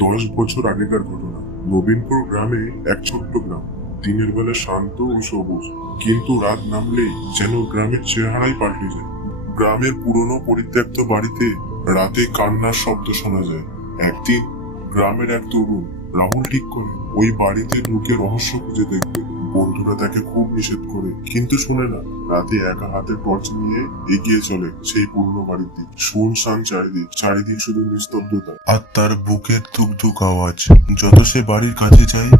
10 বছর আগেকার ঘটনা। নবীনপুর গ্রামে এক ছোট্ট গ্রাম। দিনের বেলা শান্ত ও সবুজ, কিন্তু রাত নামলেই যেন গ্রামের চেহারাই পাল্টে যায়। গ্রামের পুরনো পরিত্যক্ত বাড়িতে রাতে কান্নার শব্দ শোনা যায়। একদিন গ্রামের এক তরুণ রাহুল ঠিক করে ওই বাড়িতে ঢুকে রহস্য খুঁজে দেখবে। বন্ধুরা তাকে খুব নিষেধ করে, কিন্তু শুনে না। রাতে একা হাতে টর্চ নিয়ে এগিয়ে চলে সেই পুরনো বাড়ির দিক। শুনশান চারিদিক, চারিদিক শুধু নিস্তব্ধতা আর তার বুকের ধুকধুক আওয়াজ। যত সে বাড়ির কাছে যায়,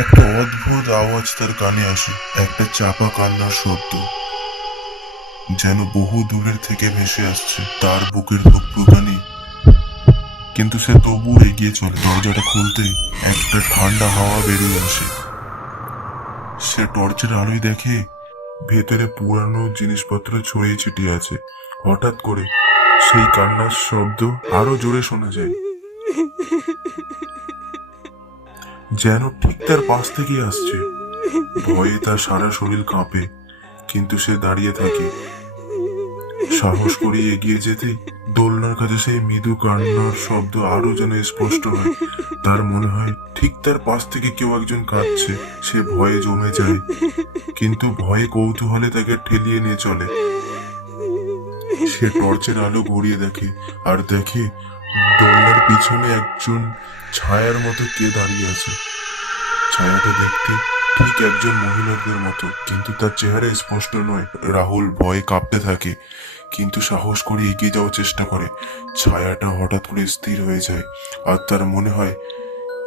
একটা অদ্ভুত আওয়াজ তার কানে আসে, একটা চাপা কান্নার শব্দ, যেন বহু দূরের থেকে ভেসে আসছে। তার বুকের ধুকপুকানি, কিন্তু সে তবু এগিয়ে চলে। দরজাটা খুলতে একটা ঠান্ডা হাওয়া বেরিয়ে আসে। সে টর্চের আলোয় দেখে ভেতরে পুরানো জিনিসপত্র ছড়িয়ে ছিটিয়ে আছে। হঠাৎ করে সেই কান্নার শব্দ আরো জোরে শোনা যায়, যেন ঠিক তার পাশ থেকে আসছে। ভয়ে তার সারা শরীর কাঁপে, কিন্তু সে দাঁড়িয়ে থাকে। সাহস করে এগিয়ে যেতে দোলনার কাছে সেই মৃদু কান্নার শব্দ আরো যেন স্পষ্ট হয়। তার মনে হয় ঠিক তার পাশ থেকে কেউ একজন কাঁদছে। সে ভয়ে জমে যায়, কিন্তু ভয়ে কৌতূহলে তাকে ঠেলিয়ে নিয়ে চলে। সে টর্চের আলো গড়িয়ে দেখে, আর দেখে দোলনার পিছনে একজন ছায়ার মতো কে দাঁড়িয়ে আছে। ছায়াটা দেখতে ঠিক একজন মহিলাদের মতো, কিন্তু তার চেহারা স্পষ্ট নয়। রাহুল ভয়ে কাঁপতে থাকে, কিন্তু সাহস করে এগিয়ে যাওয়ার চেষ্টা করে। ছায়াটা হঠাৎ করে স্থির হয়ে যায়, আর তার মনে হয়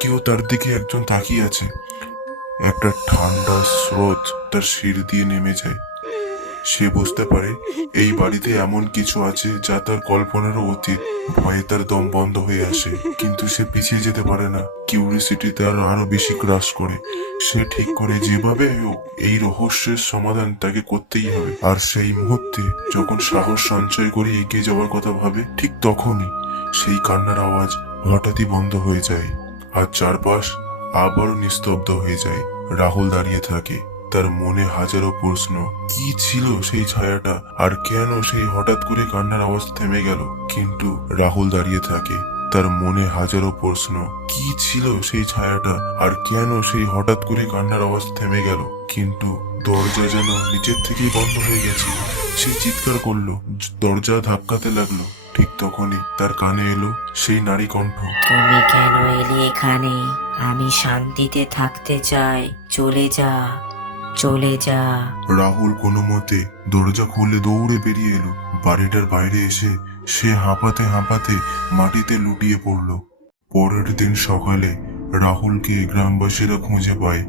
কেউ তার দিকে একজন তাকিয়ে আছে। একটা ঠান্ডা স্রোত তার শির দিয়ে নেমে যায়। সে বুঝতে পারে এই বাড়িতে এমন কিছু আছে যা তার কল্পনারও অতীত। ভয়ে তার দম বন্ধ হয়ে আসে, কিন্তু সে পিছিয়ে যেতে পারে না। কিউরিসিটি তার আরো বেশি গ্রাস করে। সে ঠিক করে যেভাবে হোক এই রহস্যের সমাধান তাকে করতেই হবে। আর সেই মুহূর্তে যখন সাহস সঞ্চয় করে এগিয়ে যাওয়ার কথা ভাবে, ঠিক তখনই সেই কান্নার আওয়াজ হঠাৎই বন্ধ হয়ে যায়, আর চারপাশ আবারও নিস্তব্ধ হয়ে যায়। রাহুল দাঁড়িয়ে থাকে, তার মনে হাজারো প্রশ্ন। কি ছিল সেই ছায়াটা, আর কেন সেই হঠাৎ করে কান্নার আওয়াজ থেমে গেল? কিন্তু রাহুল দাঁড়িয়ে থাকে, তার মনে হাজারো প্রশ্ন। কি ছিল সেই ছায়াটা, আর কেন সেই হঠাৎ করে কান্নার আওয়াজ থেমে গেল? কিন্তু দরজা যেন নিচের থেকেই বন্ধ হয়ে গেছে। সে চিৎকার করলো, দরজা ধাক্কাতে লাগলো। ঠিক তখনই তার কানে এলো সেই নারী কণ্ঠ। তুমি কেন এলি এখানে? আমি শান্তিতে থাকতে চাই। চলে যা, চলে যা। রাহুল কোনো মতে দরজা খুলে দৌড়ে বেরিয়ে এলো। বাড়িটার বাইরে এসে সে হাঁপাতে হাঁপাতে মাটিতে লুটিয়ে পড়ল। পরের দিন সকালে রাহুলকে গ্রামবাসীরা খুঁজে পায়,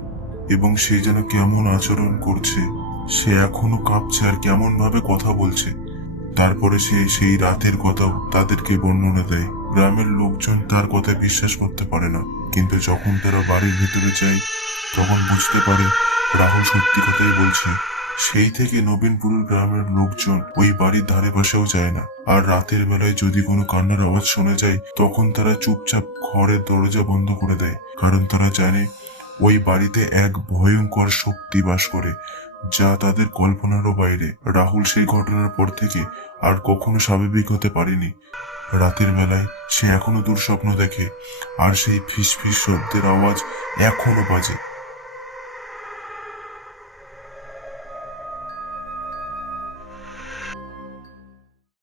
এবং সে যেন কেমন আচরণ করছে। সে এখনো কাঁপছে আর কেমন ভাবে কথা বলছে। তারপরে সে সেই রাতের কথাও তাদেরকে বর্ণনা দেয়। গ্রামের লোকজন তার কথা বিশ্বাস করতে পারে না, কিন্তু যখন তারা বাড়ির ভেতরে যায়, তখন বুঝতে পারে রাহুল সত্যি কথাই বলছে। সেই থেকে নবীনপুরের গ্রামের লোকজন ওই বাড়ির ধারে পাশেও যায় না। আর রাতের বেলায় যদি কোনো কান্নার আওয়াজ শোনা যায়, তখন তারা চুপচাপ ঘরের দরজা বন্ধ করে দেয়, কারণ তারা জানে ওই বাড়িতে এক ভয়ঙ্কর শক্তি বাস করে, যা তাদের কল্পনারও বাইরে। রাহুল সেই ঘটনার পর থেকে আর কখনো স্বাভাবিক হতে পারেনি। রাতের বেলায় সে এখনো দুঃস্বপ্ন দেখে, আর সেই ফিস ফিস শব্দের আওয়াজ এখনো বাজে।